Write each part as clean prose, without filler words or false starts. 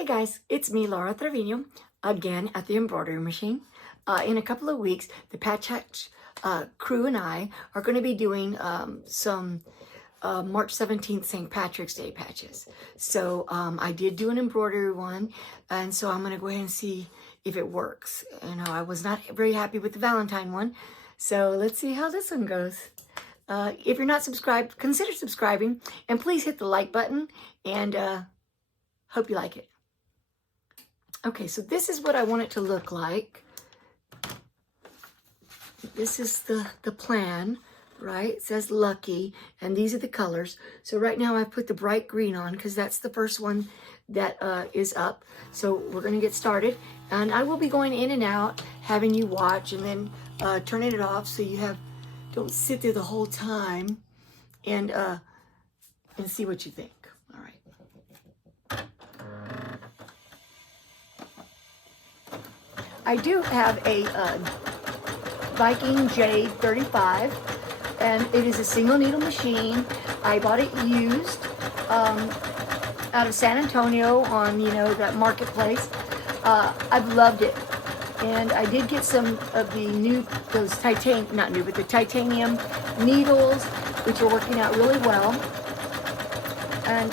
Hey guys, it's me, Laura Trevino, again at the embroidery machine. In a couple of weeks, the Patch Hatch crew and I are going to be doing some March 17th St. Patrick's Day patches. So I did do an embroidery one, and so I'm going to go ahead and see if it works. You know, I was not very happy with the Valentine one, so let's see how this one goes. If you're not subscribed, consider subscribing, and please hit the like button, and hope you like it. Okay, so this is what I want it to look like. This is the plan, right? It says Lucky, and these are the colors. So right now I put the bright green on because that's the first one that is up. So we're gonna get started, and I will be going in and out, having you watch, and then turning it off so you don't sit there the whole time and see what you think. All right. I do have a Viking Jade 35, and it is a single needle machine. I bought it used out of San Antonio on, that marketplace. I've loved it. And I did get some of the the titanium needles, which are working out really well. And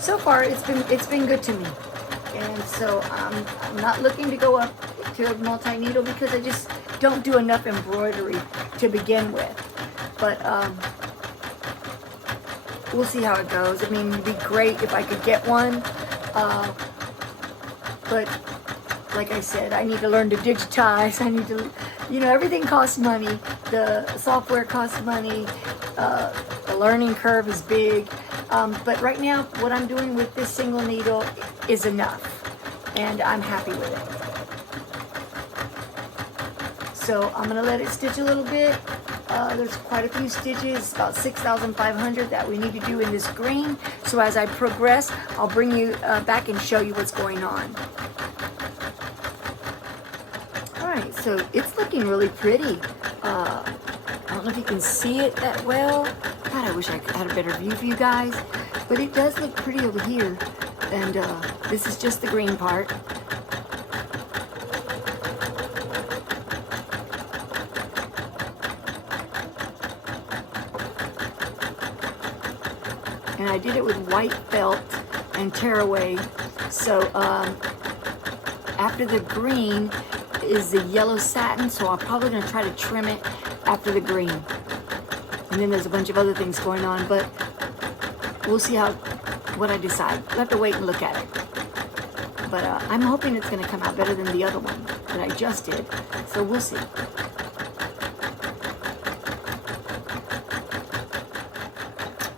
so far it's been good to me. And so I'm not looking to go up to a multi-needle because I just don't do enough embroidery to begin with. But we'll see how it goes. I mean, it'd be great if I could get one. But like I said, I need to learn to digitize. I need to, everything costs money. The software costs money. The learning curve is big. But right now, what I'm doing with this single needle is enough, and I'm happy with it. So I'm gonna let it stitch a little bit. There's quite a few stitches, about 6,500 that we need to do in this green. So as I progress, I'll bring you back and show you what's going on. All right, so it's looking really pretty. I don't know if you can see it that well. God, I wish I had a better view for you guys, but it does look pretty over here. And this is just the green part. And I did it with white felt and tearaway. So after the green is the yellow satin, so I'm probably gonna try to trim it after the green. And then there's a bunch of other things going on, but we'll see what I decide. We'll have to wait and look at it. But I'm hoping it's gonna come out better than the other one that I just did. So we'll see.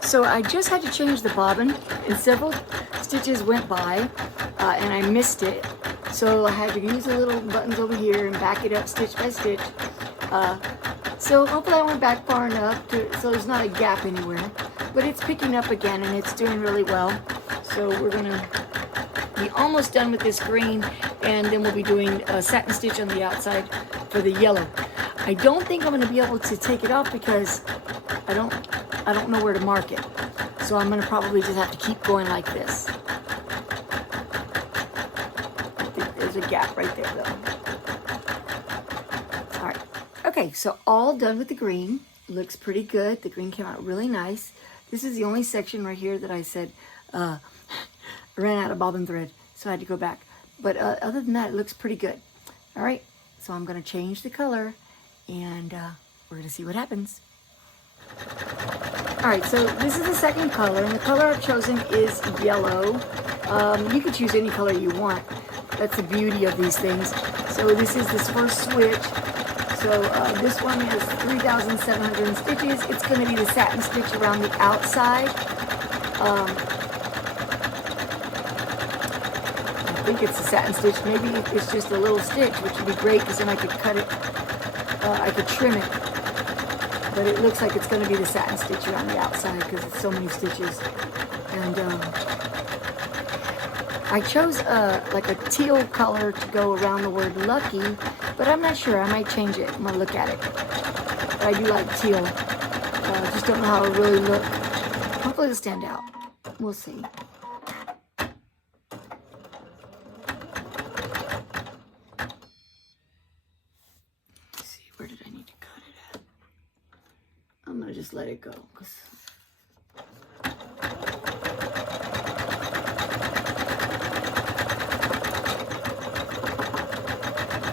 So I just had to change the bobbin, and several stitches went by, and I missed it. So I had to use the little buttons over here and back it up stitch by stitch. So hopefully I went back far enough so there's not a gap anywhere. But it's picking up again, and it's doing really well. So we're gonna be almost done with this green, and then we'll be doing a satin stitch on the outside for the yellow. I don't think I'm gonna be able to take it off because I don't know where to mark it. So I'm gonna probably just have to keep going like this. I think there's a gap right there though. All right, okay, so all done with the green. Looks pretty good. The green came out really nice. This is the only section right here that I said ran out of bobbin thread, so I had to go back. But other than that, it looks pretty good. All right, so I'm gonna change the color, and we're gonna see what happens. All right, so this is the second color, and the color I've chosen is yellow. You can choose any color you want. That's the beauty of these things. So this is this first switch. So this one has 3,700 stitches. It's going to be the satin stitch around the outside. I think it's a satin stitch. Maybe it's just a little stitch, which would be great because then I could cut it. I could trim it. But it looks like it's going to be the satin stitch around the outside because it's so many stitches. And I chose like a teal color to go around the word Lucky, but I'm not sure. I might change it. I'm going to look at it. But I do like teal. Just don't know how it'll really look. Hopefully it'll stand out. We'll see. I'm gonna just let it go.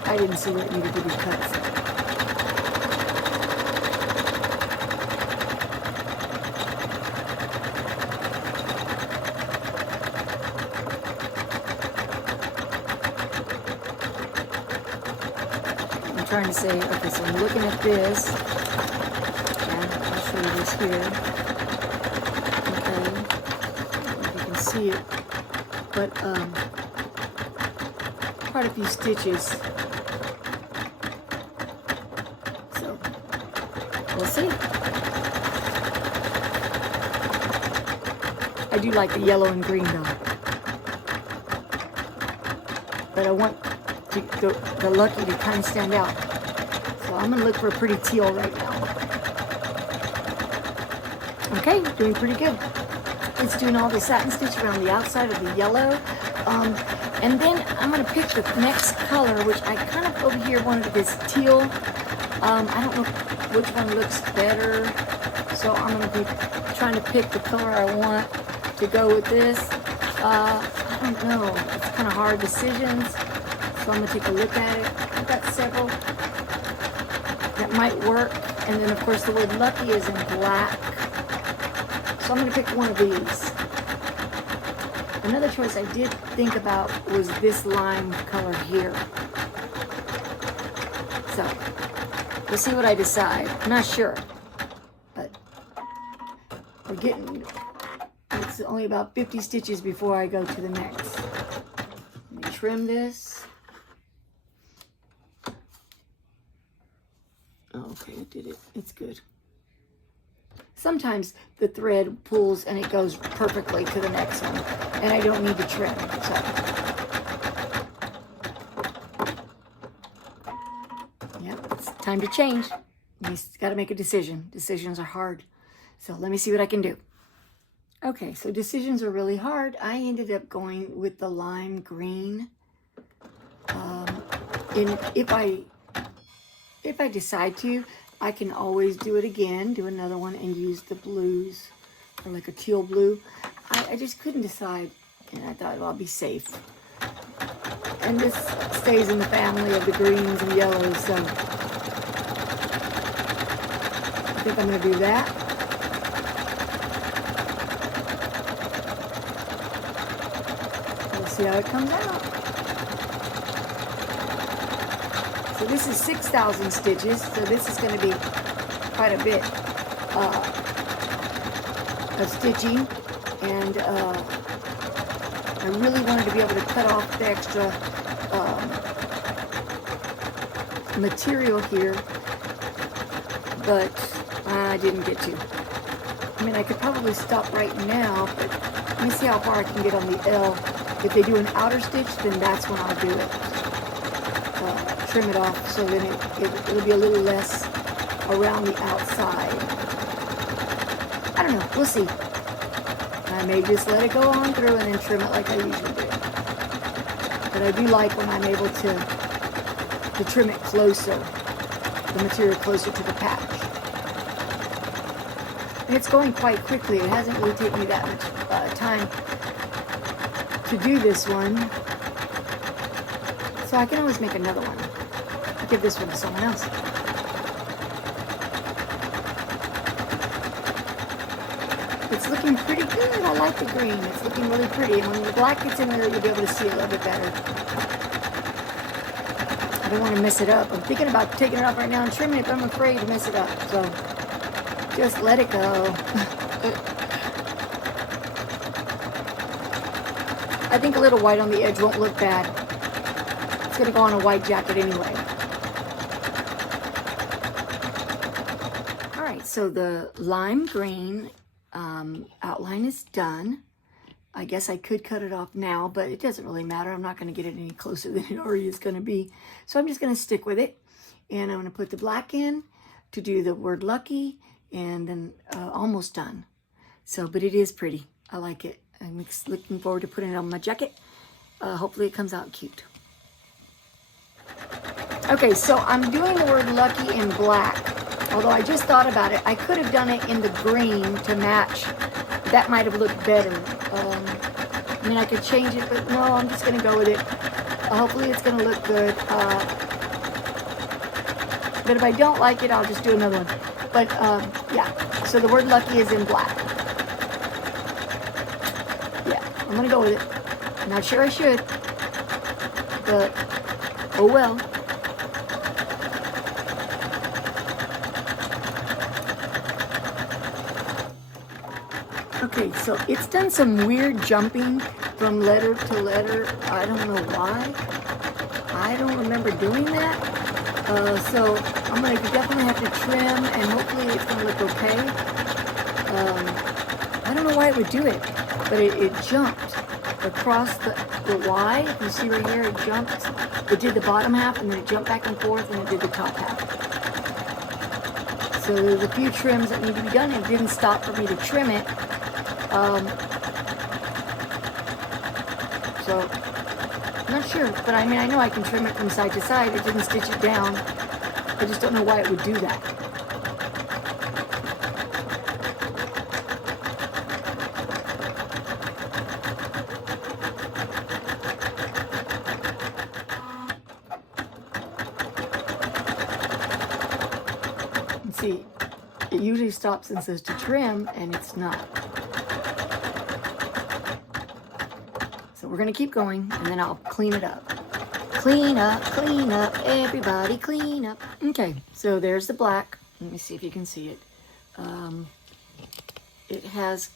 I didn't see where it needed to be cut. I'm trying to say, okay, so I'm looking at this, and I'll show you this here. Okay, if you can see it, but quite a few stitches. So we'll see. I do like the yellow and green though, but I want the lucky to kind of stand out. So I'm gonna look for a pretty teal right now. Okay, doing pretty good. It's doing all the satin stitch around the outside of the yellow. And then I'm gonna pick the next color, which I kind of over here wanted this teal. I don't know which one looks better. So I'm gonna be trying to pick the color I want to go with this. I don't know, it's kind of hard decisions. So I'm gonna take a look at it. I've got several that might work. And then of course the word lucky is in black. So I'm gonna pick one of these. Another choice I did think about was this lime color here. So we'll see what I decide. I'm not sure, but we're getting, it's only about 50 stitches before I go to the next. Let me trim this. Okay, it did it. It's good. Sometimes the thread pulls and it goes perfectly to the next one, and I don't need to trim. So, yep, it's time to change. You got to make a decision. Decisions are hard. So let me see what I can do. Okay, so decisions are really hard. I ended up going with the lime green. And if I decide to, I can always do it again, do another one and use the blues or like a teal blue. I just couldn't decide, and I thought, well, I'll be safe. And this stays in the family of the greens and yellows, so I think I'm going to do that. We'll see how it comes out. So this is 6,000 stitches, so this is going to be quite a bit of stitching, and I really wanted to be able to cut off the extra material here, but I didn't get to. I mean, I could probably stop right now, but let me see how far I can get on the L. If they do an outer stitch, then that's when I'll do it. Trim it off so then it'll be a little less around the outside. I don't know, we'll see. I may just let it go on through and then trim it like I usually do. But I do like when I'm able to trim it closer, the material closer to the patch. And it's going quite quickly. It hasn't really taken me that much time to do this one. So I can always make another one. I'll give this one to someone else. It's looking pretty good. I like the green. It's looking really pretty. And when the black gets in there, you'll be able to see a little bit better. I don't want to mess it up. I'm thinking about taking it off right now and trimming it, but I'm afraid to mess it up. So just let it go. I think a little white on the edge won't look bad. It's going to go on a white jacket anyway. All right, so the lime green outline is done. I guess I could cut it off now, but it doesn't really matter. I'm not going to get it any closer than it already is going to be. So I'm just going to stick with it. And I'm going to put the black in to do the word lucky, and then almost done. So, but it is pretty. I like it. I'm looking forward to putting it on my jacket. Hopefully it comes out cute. Okay, so I'm doing the word lucky in black. Although I just thought about it, I could have done it in the green to match. That might have looked better. I mean, I could change it, but no, I'm just going to go with it. Hopefully it's going to look good. But if I don't like it, I'll just do another one. But yeah, so the word lucky is in black. Yeah, I'm going to go with it. I'm not sure I should, but oh well. Okay, so it's done some weird jumping from letter to letter. I don't know why. I don't remember doing that. So I'm going to definitely have to trim, and hopefully it's going to look okay. I don't know why it would do it, but it jumped across the Y. If you see right here, it jumped. It did the bottom half, and then it jumped back and forth, and it did the top half. So there's a few trims that need to be done. It didn't stop for me to trim it. So, I'm not sure, but I mean, I know I can trim it from side to side. It didn't stitch it down. I just don't know why it would do that. And see, it usually stops and says to trim, and it's not. So we're gonna keep going, and then I'll clean it up. Clean up, everybody clean up. Okay, so there's the black. Let me see if you can see it. It has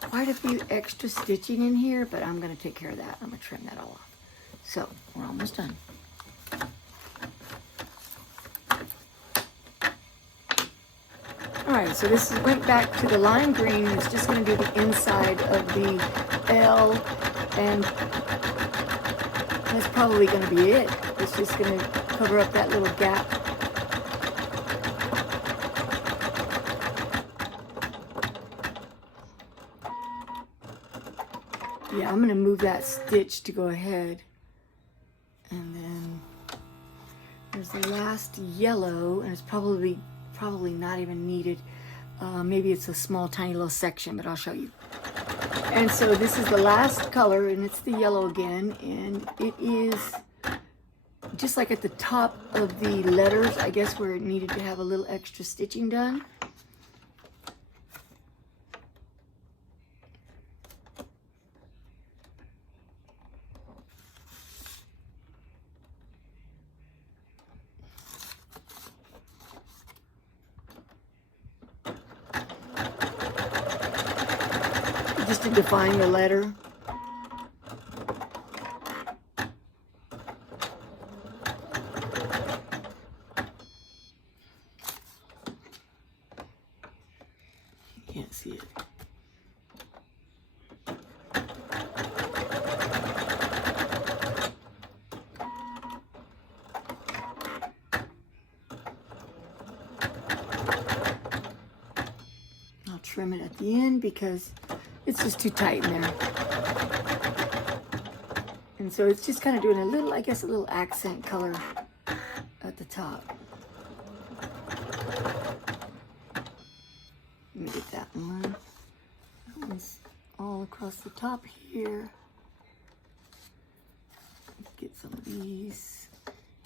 quite a few extra stitching in here, but I'm gonna take care of that. I'm gonna trim that all off. So we're almost done. Alright, so this went back to the lime green. It's just going to do the inside of the L, and that's probably going to be it. It's just going to cover up that little gap. Yeah, I'm going to move that stitch to go ahead. And then there's the last yellow, and it's probably not even needed. Maybe it's a small tiny little section, but I'll show you. And so this is the last color, and it's the yellow again, and it is just like at the top of the letters, I guess, where it needed to have a little extra stitching done. Just to define the letter. You can't see it. I'll trim it at the end because it's just too tight in there. And so it's just kind of doing a little, I guess, a little accent color at the top. Let me get that one. That one's all across the top here. Let's get some of these.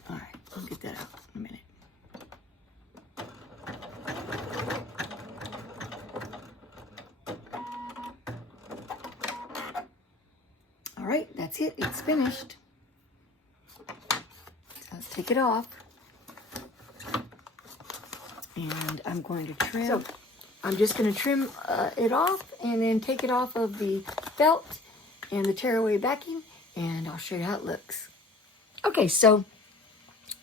All right, I'll get that out in a minute. All right, that's it. It's finished. So let's take it off. And I'm going to trim. So I'm just going to trim it off and then take it off of the felt and the tearaway backing, and I'll show you how it looks. Okay, so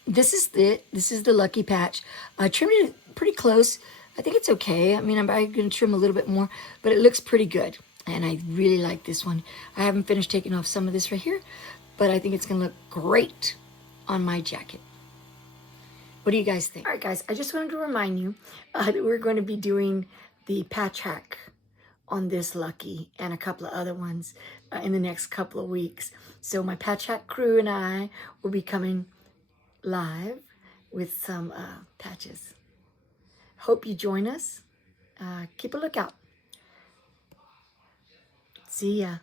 this is it. This is the Lucky Patch. I trimmed it pretty close. I think it's okay. I mean, I'm going to trim a little bit more, but it looks pretty good. And I really like this one. I haven't finished taking off some of this right here, but I think it's going to look great on my jacket. What do you guys think? All right, guys, I just wanted to remind you that we're going to be doing the patch hack on this lucky and a couple of other ones in the next couple of weeks. So my Patch Hack crew and I will be coming live with some patches. Hope you join us. Keep a lookout. See ya.